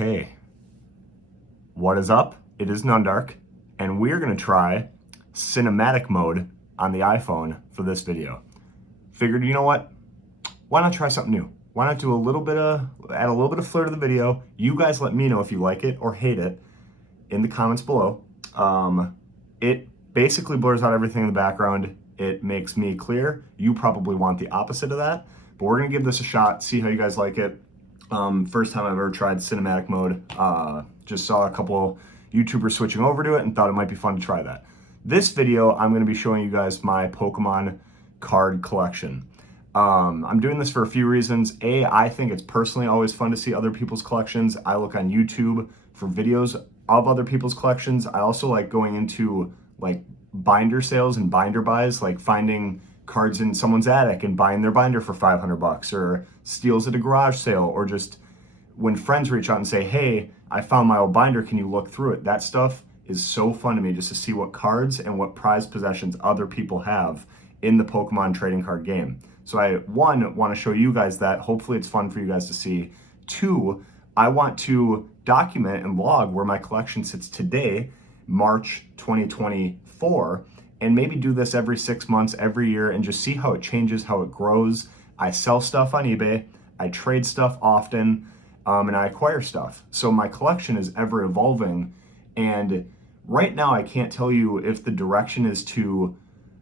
Okay, what is up? It is Nundark, and we're gonna try cinematic mode on the iPhone for this video. Figured, you know what? Why not try something new? Why not do add a little bit of flair to the video? You guys let me know if you like it or hate it in the comments below. It basically blurs out everything in the background. It makes me clear. You probably want the opposite of that, but we're gonna give this a shot, see how you guys like it. First time I've ever tried cinematic mode. Just saw a couple YouTubers switching over to it and thought it might be fun to try that. This video, I'm going to be showing you guys my Pokemon card collection. I'm doing this for a few reasons. A, I think it's personally always fun to see other people's collections. I look on YouTube for videos of other people's collections. I also like going into like binder sales and binder buys, like finding cards in someone's attic and buying their binder for 500 bucks, or steals at a garage sale, or just when friends reach out and say, hey, I found my old binder, can you look through it? That stuff is so fun to me, just to see what cards and what prized possessions other people have in the Pokemon trading card game. So I, one, want to show you guys that. Hopefully it's fun for you guys to see. Two, I want to document and log where my collection sits today, March 2024, and maybe do this every 6 months, every year, and just see how it changes, how it grows. I sell stuff on eBay, I trade stuff often, and I acquire stuff. So my collection is ever evolving, and right now I can't tell you if the direction is to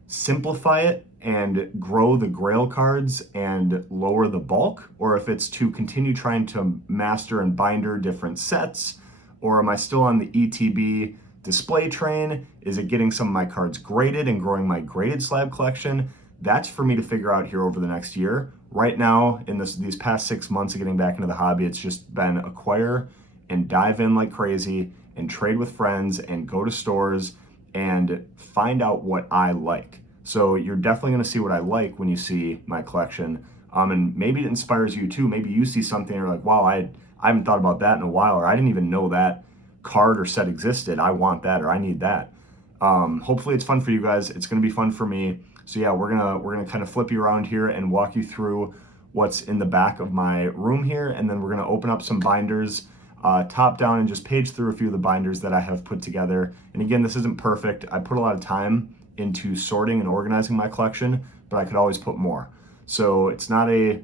simplify it and grow the grail cards and lower the bulk, or if it's to continue trying to master and binder different sets, or am I still on the ETB display train? Is it getting some of my cards graded and growing my graded slab collection? That's for me to figure out here over the next year. Right now, in these past 6 months of getting back into the hobby, it's just been acquire and dive in like crazy and trade with friends and go to stores and find out what I like. So you're definitely gonna see what I like when you see my collection. And maybe it inspires you too. Maybe you see something and you're like, wow, I haven't thought about that in a while, or I didn't even know that card or set existed. I want that, or I need that. Hopefully it's fun for you guys. It's gonna be fun for me. So yeah, we're gonna kind of flip you around here and walk you through what's in the back of my room here, and then we're gonna open up some binders, top down, and just page through a few of the binders that I have put together. And again, this isn't perfect. I put a lot of time into sorting and organizing my collection, but I could always put more. So it's not a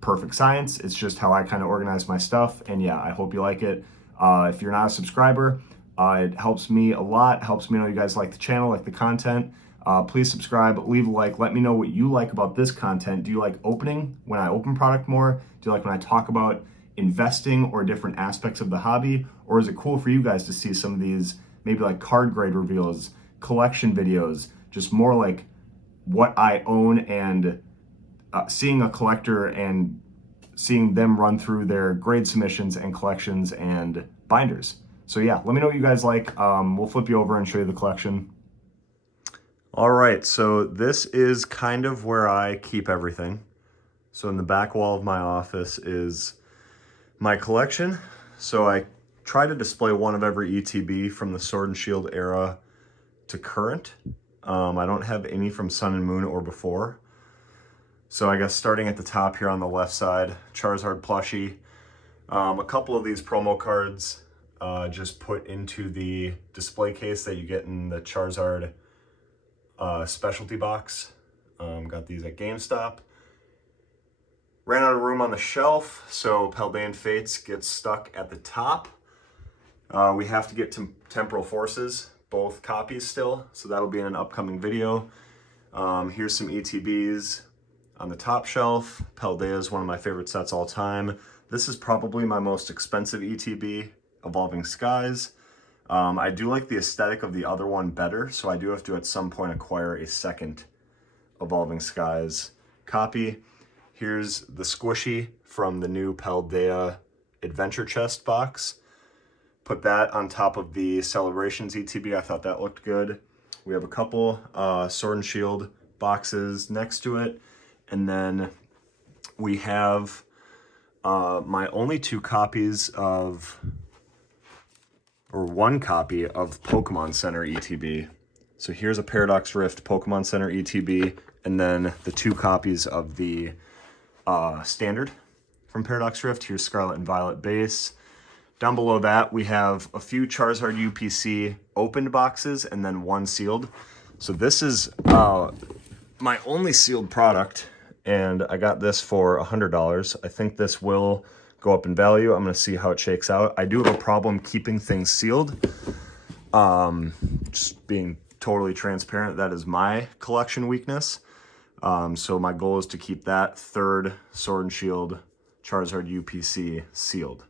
perfect science. It's just how I kind of organize my stuff. And yeah, I hope you like it. If you're not a subscriber, it helps me a lot. Helps me know you guys like the channel, like the content. Please subscribe, leave a like. Let me know what you like about this content. Do you like opening, when I open product more? Do you like when I talk about investing or different aspects of the hobby? Or is it cool for you guys to see some of these maybe like card grade reveals, collection videos, just more like what I own, and seeing a collector and seeing them run through their grade submissions and collections and binders. So yeah, let me know what you guys like. We'll flip you over and show you the collection. All right, so this is kind of where I keep everything. So in the back wall of my office is my collection. So I try to display one of every ETB from the Sword and Shield era to current. I don't have any from Sun and Moon or before. So I guess starting at the top here on the left side, Charizard plushie. A couple of these promo cards just put into the display case that you get in the Charizard specialty box. Got these at GameStop. Ran out of room on the shelf, so Paldean Fates gets stuck at the top. We have to get to Temporal Forces, both copies still, so that'll be in an upcoming video. Here's some ETBs on the top shelf. Paldea is one of my favorite sets all time. This is probably my most expensive ETB, Evolving Skies. I do like the aesthetic of the other one better, so I do have to at some point acquire a second Evolving Skies copy. Here's the squishy from the new Paldea Adventure Chest box. Put that on top of the Celebrations ETB. I thought that looked good. We have a couple Sword and Shield boxes next to it. And then we have my only two copies of, or one copy of Pokemon Center ETB. So here's a Paradox Rift Pokemon Center ETB, and then the two copies of the standard from Paradox Rift. Here's Scarlet and Violet base, Down below that, we have a few Charizard UPC opened boxes and then one sealed. So this is my only sealed product, and I got this for $100. I think this will go up in value. I'm going to see how it shakes out. I do have a problem keeping things sealed. Just being totally transparent, that is my collection weakness. So my goal is to keep that third Sword and Shield Charizard UPC sealed.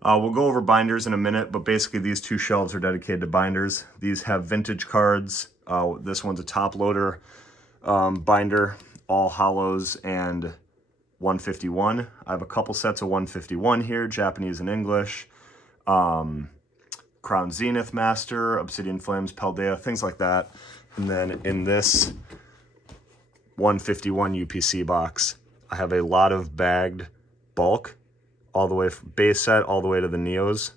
We'll go over binders in a minute, but basically these two shelves are dedicated to binders. These have vintage cards. This one's a top loader binder, all hollows and 151. I have a couple sets of 151 here, Japanese and English. Crown Zenith Master, Obsidian Flames, Paldea, things like that. And then in this 151 UPC box, I have a lot of bagged bulk, all the way from base set all the way to the Neos,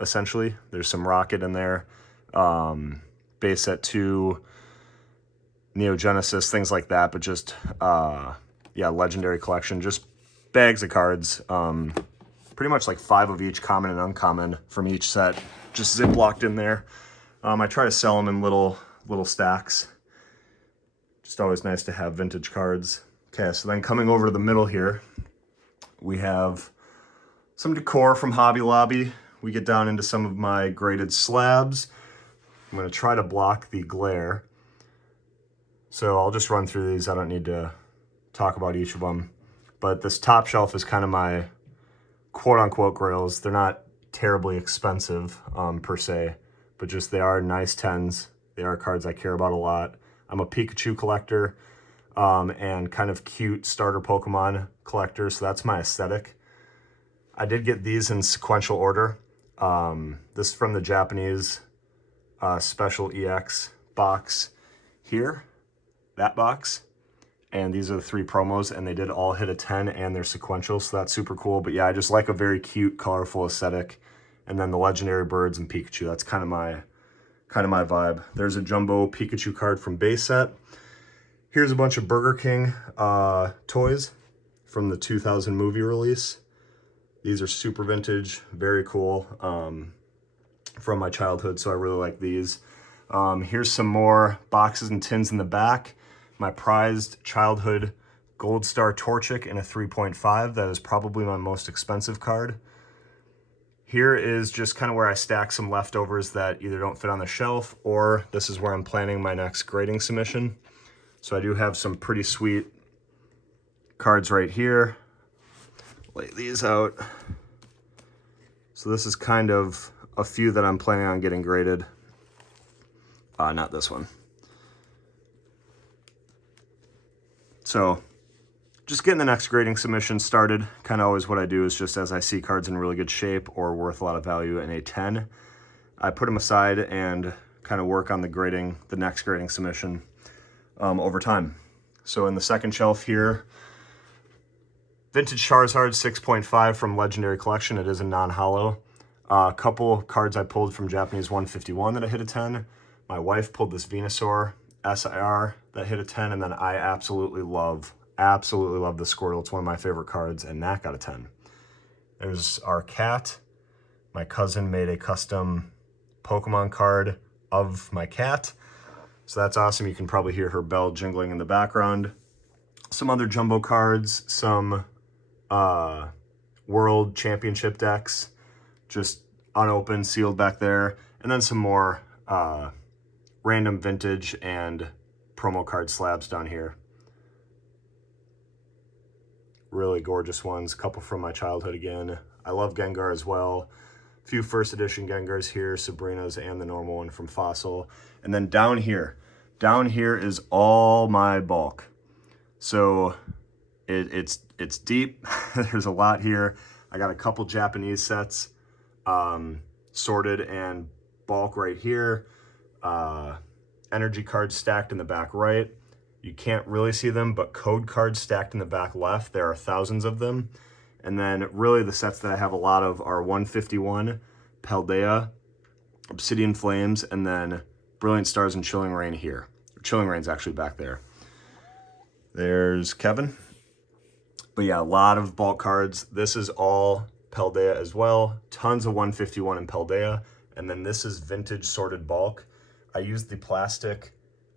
essentially. There's some Rocket in there, base set 2, Neo Genesis, things like that, but just, yeah, legendary collection, just bags of cards, pretty much like 5 of each, common and uncommon from each set, just ziplocked in there. I try to sell them in little stacks. Just always nice to have vintage cards. Okay, so then coming over to the middle here, we have some decor from Hobby Lobby. We get down into some of my graded slabs. I'm going to try to block the glare. So I'll just run through these. I don't need to talk about each of them. But this top shelf is kind of my quote-unquote grails. They're not terribly expensive per se, but just they are nice 10s. They are cards I care about a lot. I'm a Pikachu collector and kind of cute starter Pokemon collector, so that's my aesthetic. I did get these in sequential order. This is from the Japanese Special EX box here, that box. And these are the 3 promos, and they did all hit a 10, and they're sequential, so that's super cool. But yeah, I just like a very cute, colorful aesthetic. And then the legendary birds and Pikachu, that's kind of my vibe. There's a jumbo Pikachu card from base set. Here's a bunch of Burger King toys from the 2000 movie release. These are super vintage, very cool, from my childhood, so I really like these. Here's some more boxes and tins in the back. My prized childhood Gold Star Torchic in a 3.5. That is probably my most expensive card. Here is just kind of where I stack some leftovers that either don't fit on the shelf, or this is where I'm planning my next grading submission. So I do have some pretty sweet cards right here. Lay these out. So this is kind of a few that I'm planning on getting graded. Not this one. So just getting the next grading submission started. Kind of always what I do is just as I see cards in really good shape or worth a lot of value in a 10, I put them aside and kind of work on the next grading submission over time. So in the second shelf here, Vintage Charizard 6.5 from Legendary Collection. It is a non-hollow. A couple cards I pulled from Japanese 151 that I hit a 10. My wife pulled this Venusaur SIR that hit a 10, and then I absolutely love the Squirtle. It's one of my favorite cards, and that got a 10. There's our cat. My cousin made a custom Pokemon card of my cat, so that's awesome. You can probably hear her bell jingling in the background. Some other jumbo cards, some World Championship decks, just unopened, sealed back there, and then some more random vintage and promo card slabs down here. Really gorgeous ones. A couple from my childhood again. I love Gengar as well. A few first edition Gengars here, Sabrina's and the normal one from Fossil. And then down here is all my bulk. So it's deep. There's a lot here. I got a couple Japanese sets sorted and bulk right here. Energy cards stacked in the back right. You can't really see them, but code cards stacked in the back left. There are thousands of them. And then really the sets that I have a lot of are 151, Paldea, Obsidian Flames, and then Brilliant Stars and Chilling Rain here. Chilling Rain's actually back there. There's Kevin. But yeah, a lot of bulk cards. This is all Paldea as well. Tons of 151 in Paldea. And then this is vintage sorted bulk. I used the plastic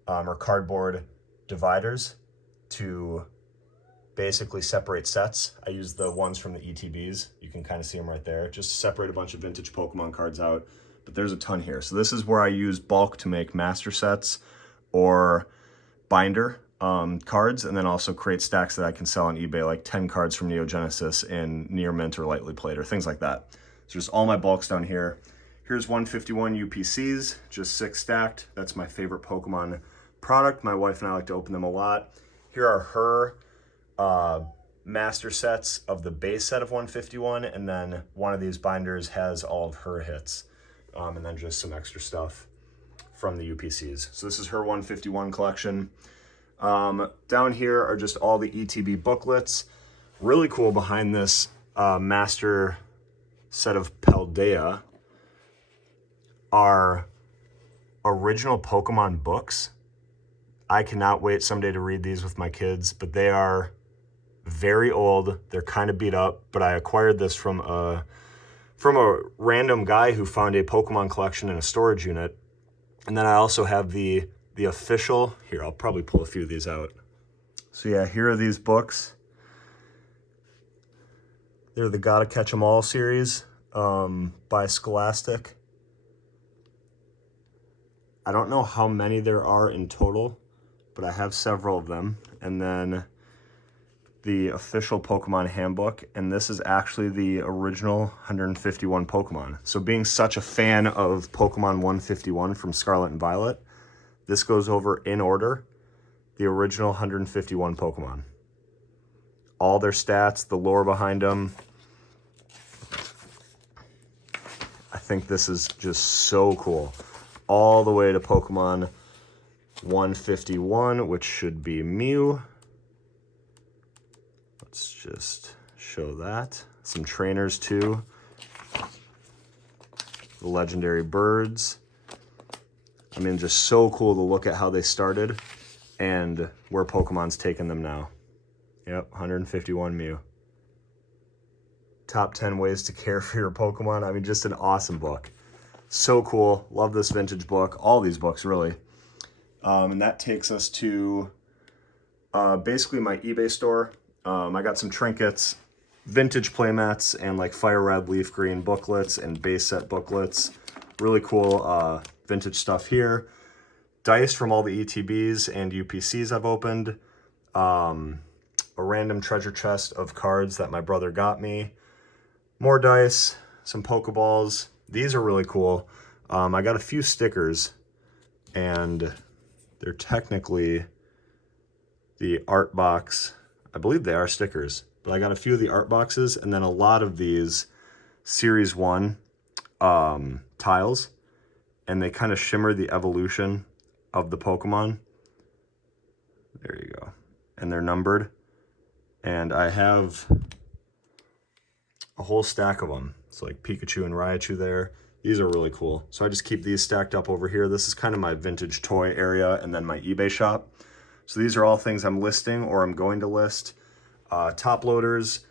or cardboard dividers to basically separate sets. I used the ones from the ETBs. You can kind of see them right there. Just separate a bunch of vintage Pokemon cards out. But there's a ton here. So this is where I use bulk to make master sets or binder cards, and then also create stacks that I can sell on eBay, like 10 cards from Neo Genesis in near mint or lightly played or things like that. So just all my bulks down here. Here's 151 UPCs, just 6 stacked. That's my favorite Pokemon product. My wife and I like to open them a lot. Here are her master sets of the base set of 151, and then one of these binders has all of her hits, and then just some extra stuff from the UPCs. So this is her 151 collection. Down here are just all the ETB booklets. Really cool behind this master set of Paldea are original Pokemon books. I cannot wait someday to read these with my kids, but they are very old. They're kind of beat up, but I acquired this from a random guy who found a Pokemon collection in a storage unit. And then I also have the official, here, I'll probably pull a few of these out. So yeah, here are these books. They're the Gotta Catch 'Em All series by Scholastic. I don't know how many there are in total, but I have several of them. And then the official Pokemon handbook, and this is actually the original 151 Pokemon. So being such a fan of Pokemon 151 from Scarlet and Violet, this goes over in order, the original 151 Pokemon. All their stats, the lore behind them. I think this is just so cool. All the way to Pokemon 151, which should be Mew. Let's just show that. Some trainers too. The legendary birds. I mean, just so cool to look at how they started and where Pokemon's taken them now. Yep, 151 Mew. Top 10 ways to care for your Pokemon. I mean, just an awesome book. So cool. Love this vintage book. All these books, really. And that takes us to basically my eBay store. I got some trinkets, vintage playmats, and like fire red, leaf green booklets and base set booklets. Really cool vintage stuff here. Dice from all the ETBs and UPCs I've opened. A random treasure chest of cards that my brother got me. More dice, some Pokeballs. These are really cool. I got a few stickers, and they're technically the art box. I believe they are stickers, but I got a few of the art boxes and then a lot of these Series 1 tiles, and they kind of shimmer the evolution of the Pokemon. There you go. And they're numbered. And I have a whole stack of them. It's like Pikachu and Raichu there. These are really cool. So I just keep these stacked up over here. This is kind of my vintage toy area and then my eBay shop. So these are all things I'm listing or I'm going to list. Top loaders,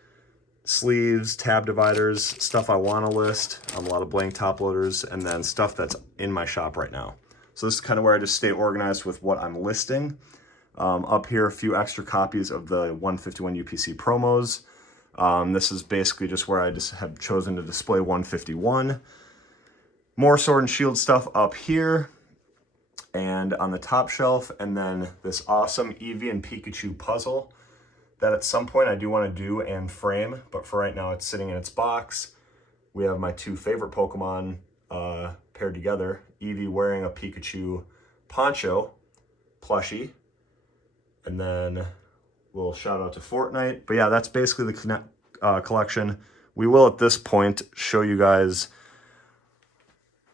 sleeves, tab dividers, stuff I want to list. A lot of blank top loaders, and then stuff that's in my shop right now. So this is kind of where I just stay organized with what I'm listing. Up here, a few extra copies of the 151 UPC promos. This is basically just where I just have chosen to display 151. More Sword and Shield stuff up here and on the top shelf, and then this awesome Eevee and Pikachu puzzle that at some point I do want to do and frame, but for right now it's sitting in its box. We have my two favorite Pokemon paired together. Eevee wearing a Pikachu poncho plushie, and then a little shout out to Fortnite. But yeah, that's basically the collection. We will at this point show you guys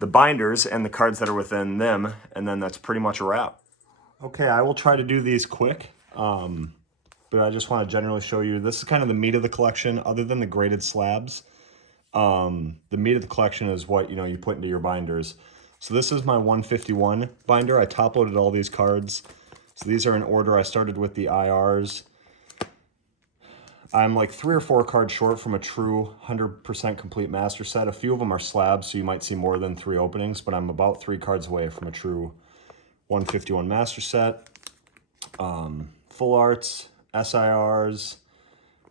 the binders and the cards that are within them, and then that's pretty much a wrap. Okay, I will try to do these quick, but I just want to generally show you, this is kind of the meat of the collection, other than the graded slabs. The meat of the collection is what you put into your binders. So this is my 151 binder. I top loaded all these cards. So these are in order. I started with the IRs. I'm like 3 or 4 cards short from a true 100% complete master set. A few of them are slabs, so you might see more than 3 openings, but I'm about 3 cards away from a true 151 master set. Full arts, SIRs,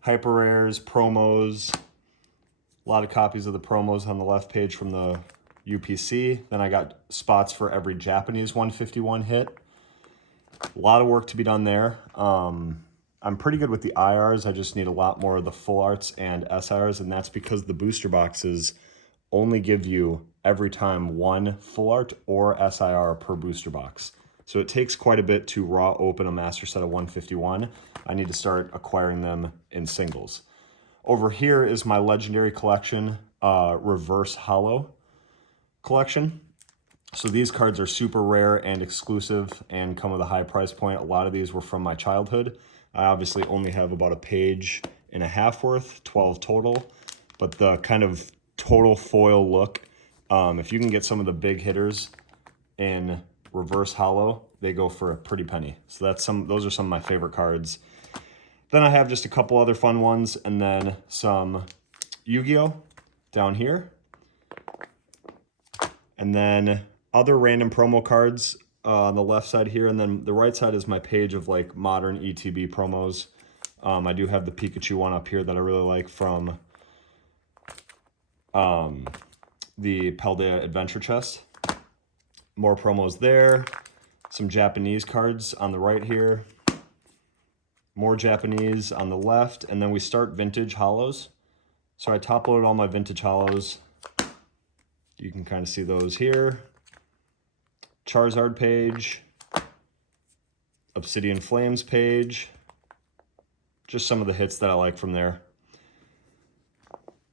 hyper rares, promos. A lot of copies of the promos on the left page from the UPC. Then I got spots for every Japanese 151 hit. A lot of work to be done there. I'm pretty good with the IRs. I just need a lot more of the full arts and SIRs, and that's because the booster boxes only give you every time 1 full art or SIR per booster box. So it takes quite a bit to raw open a master set of 151. I need to start acquiring them in singles. Over here is my Legendary Collection Reverse Holo collection. So these cards are super rare and exclusive and come with a high price point. A lot of these were from my childhood. I obviously only have about 1.5 pages worth, 12 total, but the kind of total foil look, if you can get some of the big hitters in reverse holo, they go for a pretty penny. So those are some of my favorite cards. Then I have just a couple other fun ones, and then some Yu-Gi-Oh! Down here. And then other random promo cards on the left side here, and then the right side is my page of like modern ETB promos. I do have the Pikachu one up here that I really like from the Paldea Adventure Chest. More promos there. Some Japanese cards on the right here. More Japanese on the left, and then we start vintage holos. So I top loaded all my vintage holos. You can kind of see those here. Charizard page, Obsidian Flames page, just some of the hits that I like from there.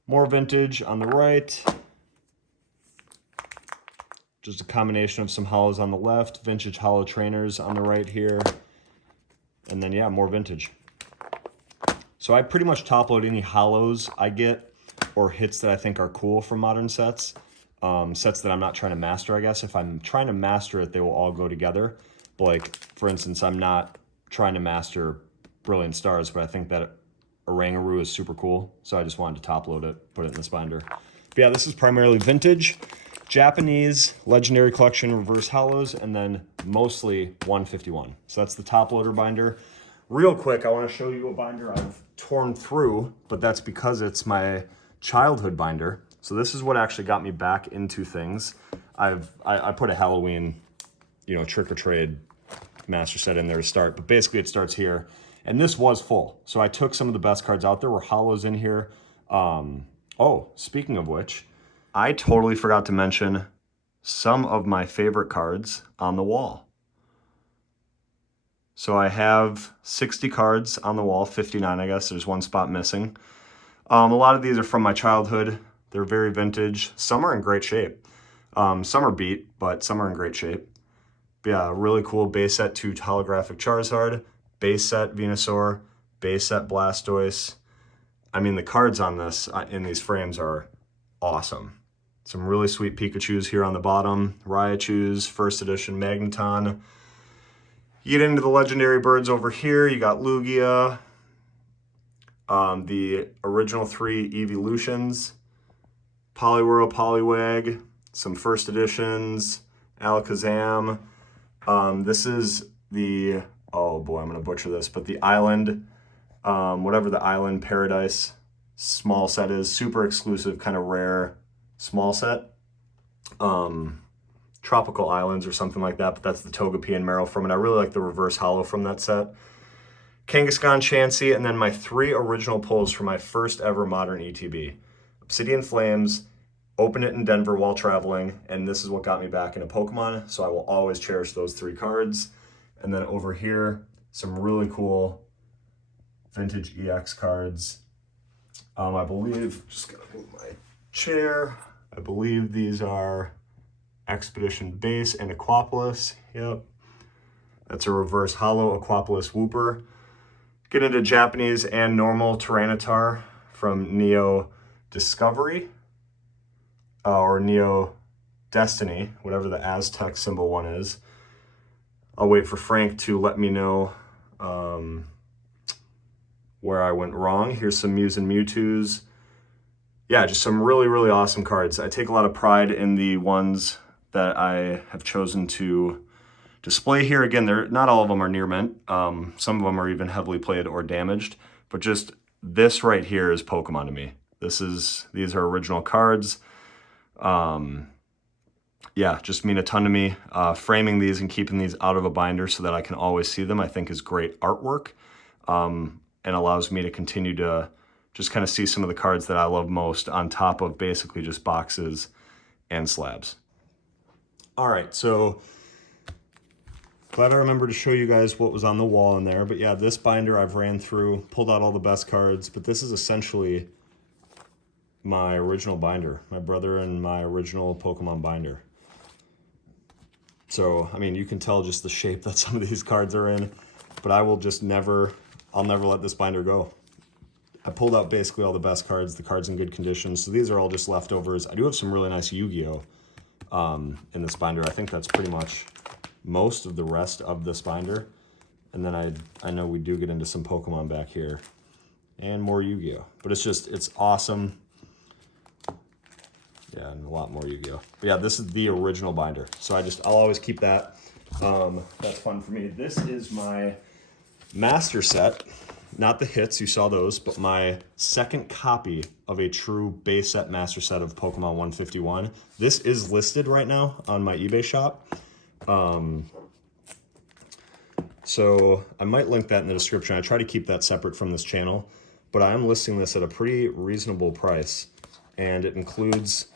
More vintage on the right, just a combination of some holos on the left, vintage holo trainers on the right here, and then yeah, more vintage. So I pretty much top load any holos I get or hits that I think are cool from modern sets. Sets that I'm not trying to master, I guess. If I'm trying to master it, they will all go together. But like, for instance, I'm not trying to master Brilliant Stars, but I think that Orangaroo is super cool. So I just wanted to top load it, put it in this binder. But yeah, this is primarily vintage, Japanese, Legendary Collection, Reverse Holos, and then mostly 151. So that's the top loader binder. Real quick, I want to show you a binder I've torn through, but that's because it's my childhood binder. So this is what actually got me back into things. I put a Halloween, trick or trade master set in there to start, but basically it starts here. And this was full. So I took some of the best cards out. There were holos in here. Oh, speaking of which, I totally forgot to mention some of my favorite cards on the wall. So I have 60 cards on the wall, 59, I guess. There's one spot missing. A lot of these are from my childhood. They're very vintage. Some are in great shape. Some are beat, but some are in great shape. But yeah, really cool base set 2 holographic Charizard, base set Venusaur, base set Blastoise. I mean, the cards on this, in these frames are awesome. Some really sweet Pikachus here on the bottom. Raichus, first edition Magneton. You get into the legendary birds over here. You got Lugia. The original 3 Evolutions. Poliwhirl, Poliwag, some first editions, Alakazam. This is the, oh boy, I'm going to butcher this, but the Island, whatever the Island Paradise small set is, super exclusive, kind of rare small set. Tropical Islands or something like that, but that's the Togepi and Meryl from it. I really like the reverse holo from that set. Kangaskhan, Chansey, and then my 3 original pulls for my first ever modern ETB. Obsidian Flames, opened it in Denver while traveling, and this is what got me back into Pokemon, so I will always cherish those 3 cards. And then over here, some really cool vintage EX cards. I believe, just gonna move my chair, I believe these are Expedition Base and Aquapolis. Yep, that's a reverse holo Aquapolis Wooper. Get into Japanese and normal Tyranitar from Neo Discovery, or Neo Destiny, whatever the Aztec symbol one is. I'll wait for Frank to let me know where I went wrong. Here's some Mews and Mewtwo's. Yeah, just some really, really awesome cards. I take a lot of pride in the ones that I have chosen to display here. Again, not all of them are near mint. Some of them are even heavily played or damaged, but just this right here is Pokemon to me. These are original cards. Yeah, just mean a ton to me. Framing these and keeping these out of a binder so that I can always see them, I think is great artwork, and allows me to continue to just kind of see some of the cards that I love most on top of basically just boxes and slabs. All right, so glad I remembered to show you guys what was on the wall in there. But yeah, this binder I've ran through, pulled out all the best cards, but this is essentially my original binder, my brother and my original Pokemon binder. So, I mean, you can tell just the shape that some of these cards are in, but I will just I'll never let this binder go. I pulled out basically all the best cards, the cards in good condition. So these are all just leftovers. I do have some really nice Yu-Gi-Oh! In this binder. I think that's pretty much most of the rest of this binder. And then I know we do get into some Pokemon back here and more Yu-Gi-Oh! But it's awesome. Yeah, and a lot more Yu-Gi-Oh! But yeah, this is the original binder. So I'll always keep that. That's fun for me. This is my master set. Not the hits, you saw those, but my second copy of a true base set master set of Pokemon 151. This is listed right now on my eBay shop. So I might link that in the description. I try to keep that separate from this channel, but I am listing this at a pretty reasonable price. And it includes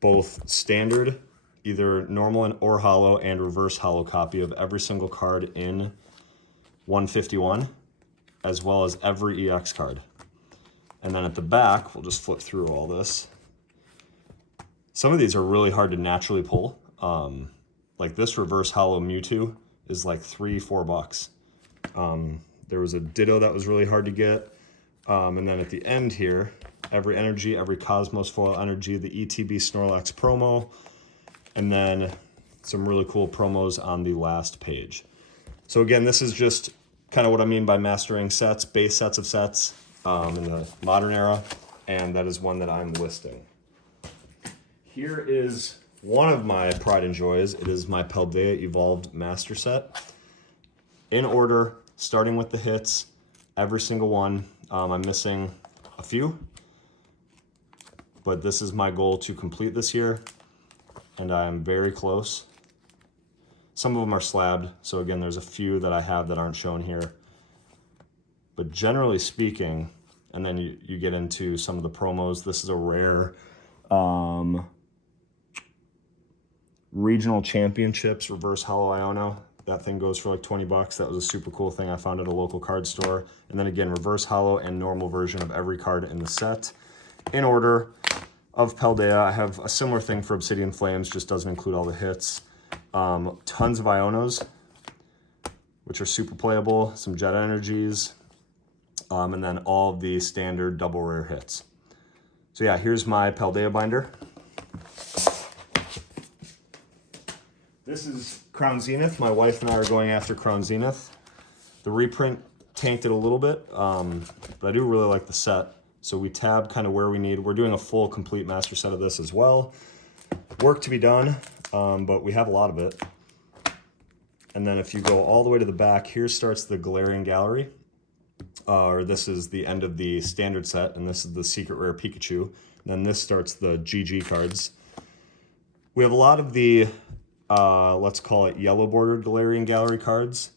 both standard, either normal or hollow, and reverse hollow copy of every single card in 151. As well as every EX card. And then at the back, we'll just flip through all this. Some of these are really hard to naturally pull. Like this reverse hollow Mewtwo is like $3-4. There was a Ditto that was really hard to get. And then at the end here, every energy, every Cosmos foil energy, the ETB Snorlax promo, and then some really cool promos on the last page. So again, this is just kind of what I mean by mastering sets, base sets of sets in the modern era, and that is one that I'm listing. Here is one of my pride and joys. It is my Paldea Evolved Master Set. In order, starting with the hits, every single one. I'm missing a few, but this is my goal to complete this year, and I am very close. Some of them are slabbed, so again, there's a few that I have that aren't shown here. But generally speaking, and then you get into some of the promos. This is a rare Regional Championships Reverse Hollow Iono. That thing goes for like 20 bucks. That was a super cool thing I found at a local card store. And then again, Reverse Hollow and normal version of every card in the set. In order of Paldea, I have a similar thing for Obsidian Flames, just doesn't include all the hits. Tons of Ionos, which are super playable, some Jet Energies, and then all the standard double rare hits. So yeah, here's my Paldea binder. This is Crown Zenith. My wife and I are going after Crown Zenith. The reprint tanked it a little bit, but I do really like the set. So we tab kind of where we need. We're doing a full complete master set of this as well. Work to be done. But we have a lot of it. And then if you go all the way to the back, here starts the Galarian Gallery. Or this is the end of the standard set, and this is the secret rare Pikachu. And then this starts the GG cards. We have a lot of the, let's call it yellow bordered Galarian Gallery cards.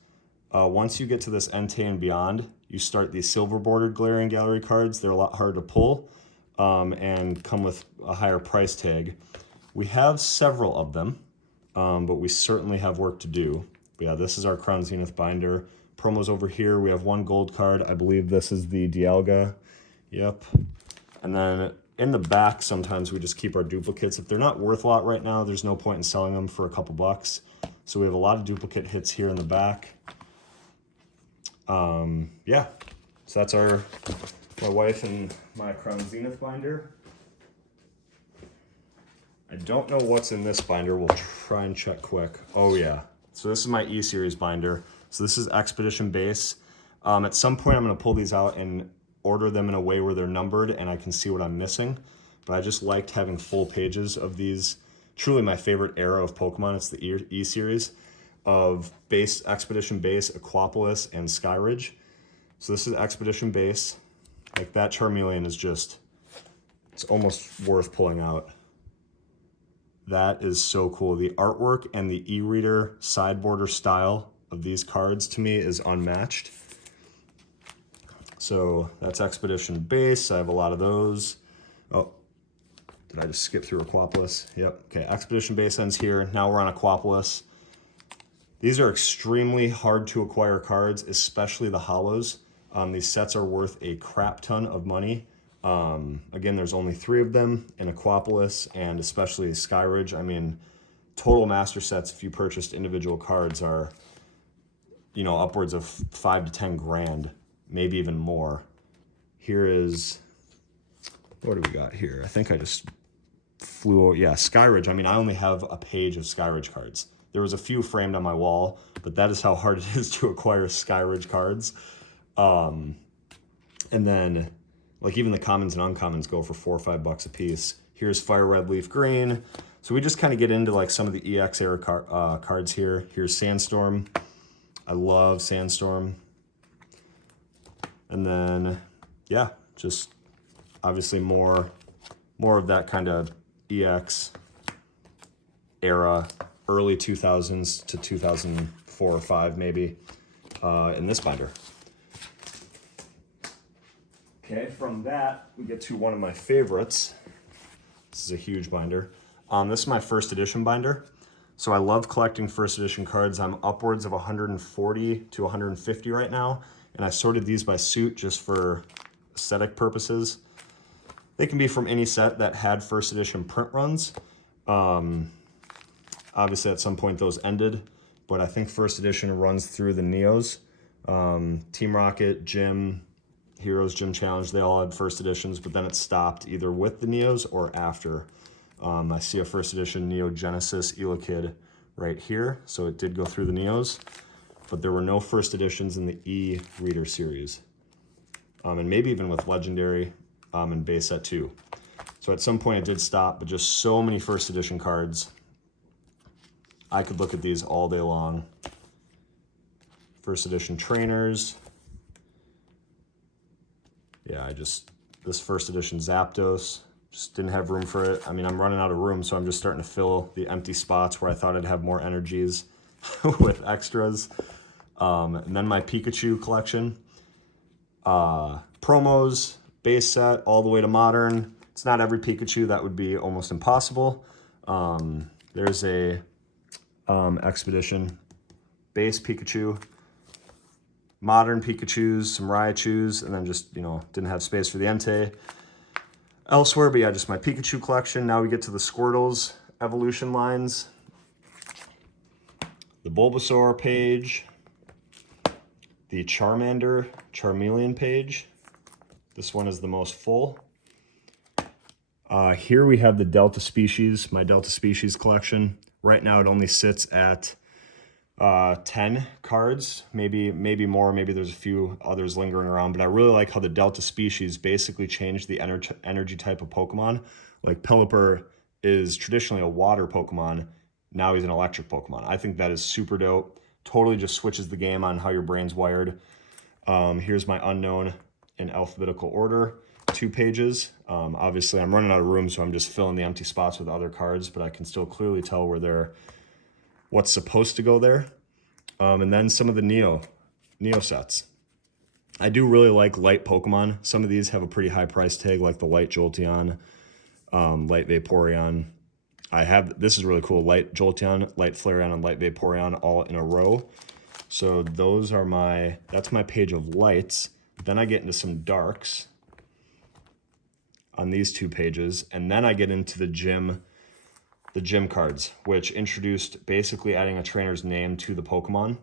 Once you get to this Entei and beyond, you start the silver bordered Galarian Gallery cards. They're a lot harder to pull and come with a higher price tag. We have several of them, but we certainly have work to do. But yeah, this is our Crown Zenith binder. Promos over here, we have one gold card. I believe this is the Dialga. Yep. And then in the back, sometimes we just keep our duplicates. If they're not worth a lot right now, there's no point in selling them for a couple bucks. So we have a lot of duplicate hits here in the back. Yeah, so that's my wife and my Crown Zenith binder. I don't know what's in this binder. We'll try and check quick. Oh yeah, so this is my E-Series binder. So this is Expedition Base. At some point, I'm going to pull these out and order them in a way where they're numbered and I can see what I'm missing. But I just liked having full pages of these. Truly my favorite era of Pokemon. It's the E series of base, Expedition Base, Aquapolis, and Skyridge. So this is Expedition Base. Like that Charmeleon is just, it's almost worth pulling out. That is so cool. The artwork and the e-reader side border style of these cards to me is unmatched. So that's Expedition Base. I have a lot of those. Oh, did I just skip through Aquapolis? Yep. Okay, Expedition Base ends here. Now we're on Aquapolis. These are extremely hard to acquire cards, especially the holos. These sets are worth a crap ton of money. Again, there's only 3 of them in Aquapolis and especially Skyridge. I mean, total master sets, if you purchased individual cards, are, you know, upwards of 5 to 10 grand, maybe even more. Here is, what do we got here? I think I just flew, yeah, Skyridge. I mean, I only have a page of Skyridge cards. There was a few framed on my wall, but that is how hard it is to acquire Skyridge cards. And then, like, even the commons and uncommons go for $4 or $5 a piece. Here's Fire Red Leaf Green. So we just kind of get into like some of the EX era cards here. Here's Sandstorm. I love Sandstorm. And then, yeah, just obviously more of that kind of EX era, early 2000s to 2004 or 5 maybe, in this binder. Okay, from that, we get to one of my favorites. This is a huge binder. This is my first edition binder. So I love collecting first edition cards. I'm upwards of 140 to 150 right now. And I sorted these by suit just for aesthetic purposes. They can be from any set that had first edition print runs. Obviously at some point those ended, but I think first edition runs through the Neos. Team Rocket, Gym, Heroes, Gym Challenge, they all had first editions, but then it stopped either with the Neos or after. I see a first edition Neo Genesis Elekid right here, so it did go through the Neos, but there were no first editions in the E-Reader series. And maybe even with Legendary and base set 2. So at some point it did stop, but just so many first edition cards. I could look at these all day long. First edition trainers. Yeah, this first edition Zapdos, just didn't have room for it. I mean, I'm running out of room, so I'm just starting to fill the empty spots where I thought I'd have more energies with extras. And then my Pikachu collection. Promos, base set, all the way to modern. It's not every Pikachu, that would be almost impossible. There's a Expedition base Pikachu. Modern Pikachus, some Raichus, and then just, you know, didn't have space for the Entei elsewhere, but yeah, just my Pikachu collection. Now we get to the Squirtles evolution lines. The Bulbasaur page. The Charmander, Charmeleon page. This one is the most full. Here we have the Delta Species, my Delta Species collection. Right now it only sits at 10 cards, maybe more, maybe there's a few others lingering around, but I really like how the Delta Species basically changed the energy type of Pokemon. Like Pelipper is traditionally a water Pokemon, now he's an electric Pokemon. I think that is super dope. Totally just switches the game on how your brain's wired. Here's my Unknown in alphabetical order, 2 pages. Obviously I'm running out of room, so I'm just filling the empty spots with other cards, but I can still clearly tell where what's supposed to go there. And then some of the Neo sets. I do really like light Pokemon. Some of these have a pretty high price tag, like the Light Jolteon, Light Vaporeon. This is really cool, Light Jolteon, Light Flareon, and Light Vaporeon all in a row. So those are that's my page of lights. Then I get into some darks on these 2 pages, and then I get into the gym cards, which introduced basically adding a trainer's name to the Pokemon.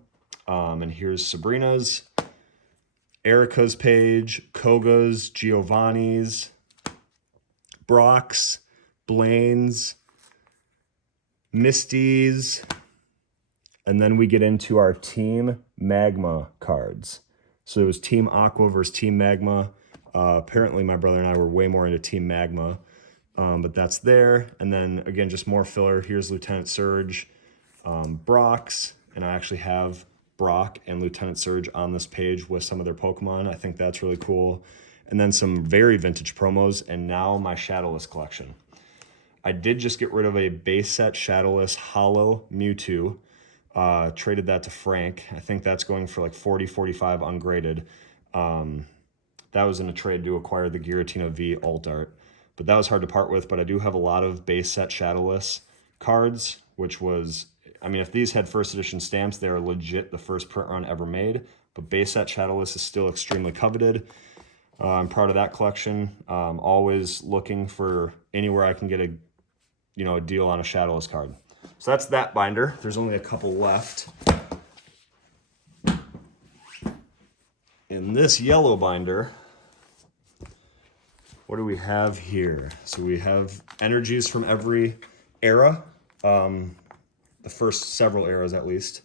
And here's Sabrina's, Erica's page, Koga's, Giovanni's, Brock's, Blaine's, Misty's, and then we get into our Team Magma cards. So it was Team Aqua versus Team Magma. Apparently my brother and I were way more into Team Magma, but that's there. And then again, just more filler. Here's Lieutenant Surge, Brock's, and I actually have Brock and Lieutenant Surge on this page with some of their Pokemon. I think that's really cool. And then some very vintage promos, and now my Shadowless collection. I did just get rid of a base set Shadowless Hollow Mewtwo. Traded that to Frank. I think that's going for like 40, 45 ungraded. That was in a trade to acquire the Giratina V Alt Art. But that was hard to part with, but I do have a lot of base set Shadowless cards, which was, I mean, if these had first edition stamps, they are legit the first print run ever made. But base set Shadowless is still extremely coveted. I'm proud of that collection. Always looking for anywhere I can get a deal on a Shadowless card. So that's that binder. There's only a couple left. In this yellow binder, what do we have here? So we have energies from every era, the first several eras at least.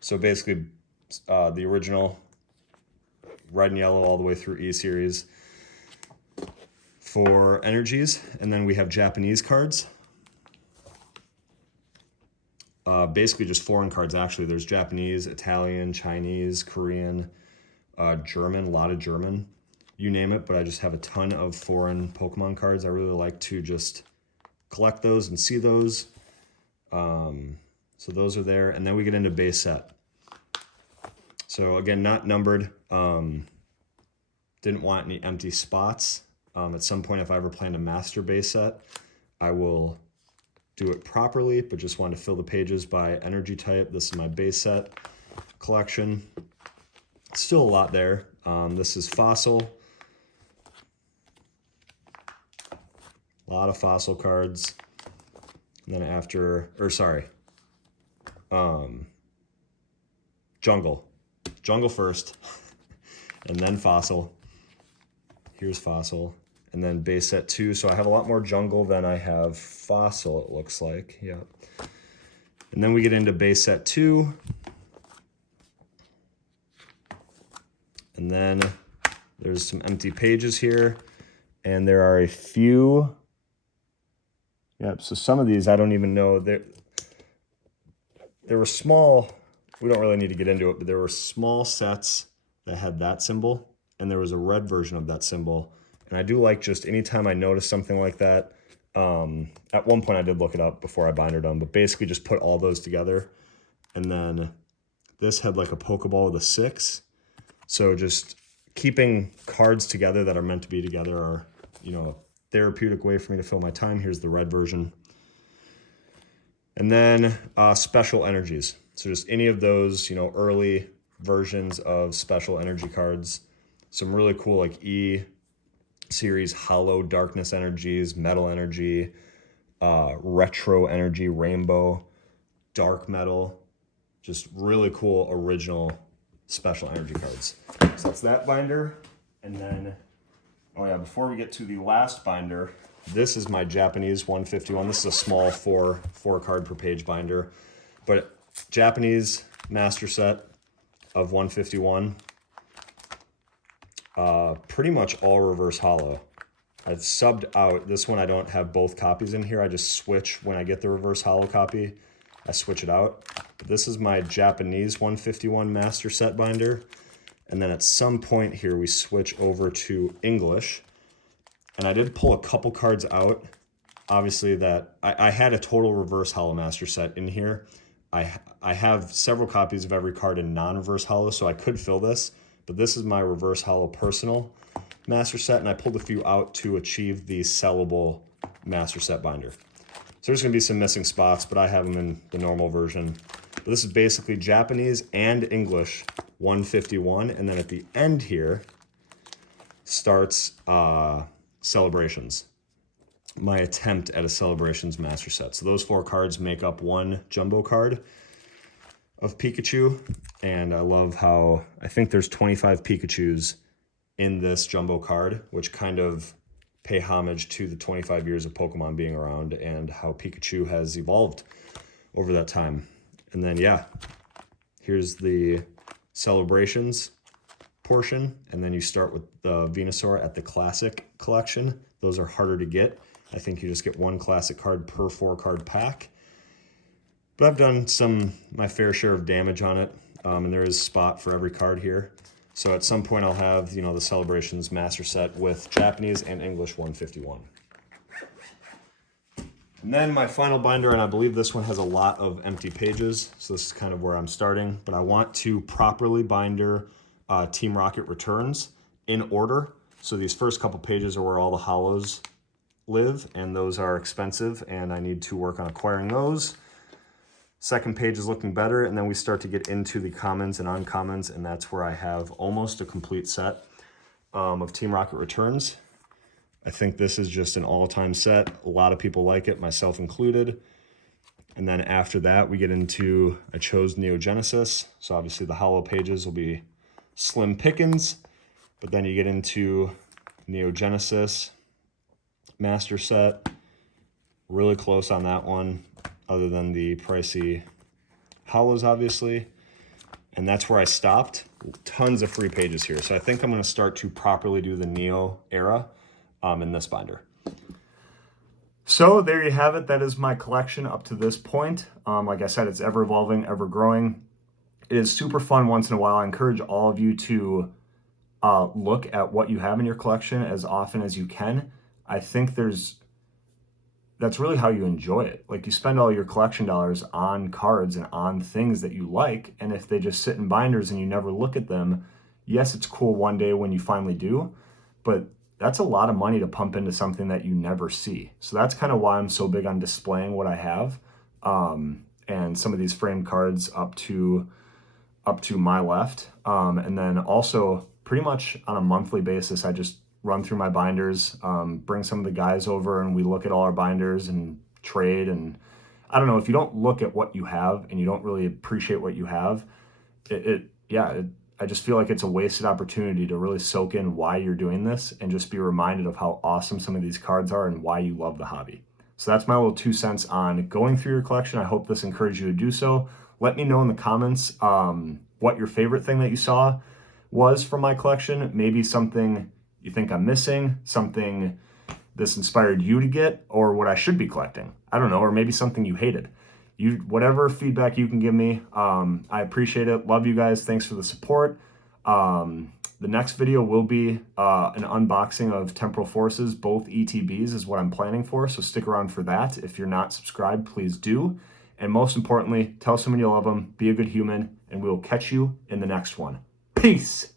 So basically the original red and yellow all the way through E-Series for energies. And then we have Japanese cards. Basically just foreign cards, actually. There's Japanese, Italian, Chinese, Korean, German, a lot of German, you name it, but I just have a ton of foreign Pokemon cards. I really like to just collect those and see those. So those are there, and then we get into base set. So again, not numbered. Didn't want any empty spots. At some point, if I ever plan to master base set, I will do it properly, but just wanted to fill the pages by energy type. This is my base set collection. Still a lot there. This is Fossil. A lot of Fossil cards. And then after, Jungle. Jungle first, and then Fossil. Here's Fossil. And then base set 2. So I have a lot more Jungle than I have Fossil, it looks like. Yeah. And then we get into base set 2. And then there's some empty pages here. And there are a few. Yep, so some of these I don't even know. There were small, we don't really need to get into it, but there were small sets that had that symbol. And there was a red version of that symbol. And I do like just anytime I notice something like that, at one point I did look it up before I bindered them, but basically just put all those together. And then this had like a Pokeball with a 6. So just keeping cards together that are meant to be together are, a therapeutic way for me to fill my time. Here's the red version. And then special energies. So just any of those, early versions of special energy cards. Some really cool like E-Series Hollow Darkness energies, Metal Energy, Retro Energy, Rainbow, Dark Metal. Just really cool original special energy cards. So that's that binder. And then, oh yeah, before we get to the last binder, this is my Japanese 151. This is a small four card per page binder, but Japanese master set of 151. Pretty much all reverse hollow. I've subbed out. This one I don't have both copies in here. I just switch when I get the reverse hollow copy. I switch it out. But this is my Japanese 151 master set binder. And then at some point here, we switch over to English. And I did pull a couple cards out. Obviously that I had a total reverse hollow master set in here. I have several copies of every card in non-reverse hollow, so I could fill this. But this is my reverse hollow personal master set, and I pulled a few out to achieve the sellable master set binder. So there's going to be some missing spots, but I have them in the normal version. But this is basically Japanese and English 151, and then at the end here starts Celebrations. My attempt at a Celebrations master set. So those 4 cards make up one jumbo card of Pikachu, and I love how I think there's 25 Pikachus in this jumbo card, which kind of pay homage to the 25 years of Pokemon being around and how Pikachu has evolved over that time. And then, yeah, here's the Celebrations portion, and then you start with the Venusaur at the classic collection. Those are harder to get. I think you just get one classic card per 4-card pack. But I've done my fair share of damage on it, and there is a spot for every card here. So at some point I'll have, you know, the Celebrations Master Set with Japanese and English 151. And then my final binder, and I believe this one has a lot of empty pages, so this is kind of where I'm starting, but I want to properly binder Team Rocket returns in order. So these first couple pages are where all the hollows live, and those are expensive, and I need to work on acquiring those. Second page is looking better, and then we start to get into the commons and uncommons, and that's where I have almost a complete set of Team Rocket returns. I think this is just an all-time set. A lot of people like it, myself included. And then after that, we get into, I chose Neo Genesis. So obviously the hollow pages will be slim pickings, but then you get into Neo Genesis Master Set. Really close on that one, other than the pricey hollows, obviously. And that's where I stopped. Tons of free pages here. So I think I'm gonna start to properly do the Neo era in this binder. So there you have it. That is my collection up to this point. Like I said, it's ever evolving, ever growing. It is super fun once in a while. I encourage all of you to look at what you have in your collection as often as you can. I think that's really how you enjoy it. Like, you spend all your collection dollars on cards and on things that you like, and if they just sit in binders and you never look at them, yes, it's cool one day when you finally do, but that's a lot of money to pump into something that you never see. So that's kind of why I'm so big on displaying what I have. And some of these framed cards up to my left. And then also pretty much on a monthly basis, I just run through my binders, bring some of the guys over, and we look at all our binders and trade. And I don't know, if you don't look at what you have and you don't really appreciate what you have, I just feel like it's a wasted opportunity to really soak in why you're doing this and just be reminded of how awesome some of these cards are and why you love the hobby. So that's my little 2 cents on going through your collection. I hope this encouraged you to do so. Let me know in the comments what your favorite thing that you saw was from my collection. Maybe something you think I'm missing, something this inspired you to get, or what I should be collecting. I don't know, or maybe something you hated. Whatever feedback you can give me, I appreciate it. Love you guys. Thanks for the support. The next video will be an unboxing of Temporal Forces. Both ETBs is what I'm planning for, so stick around for that. If you're not subscribed, please do. And most importantly, tell someone you love them, be a good human, and we will catch you in the next one. Peace!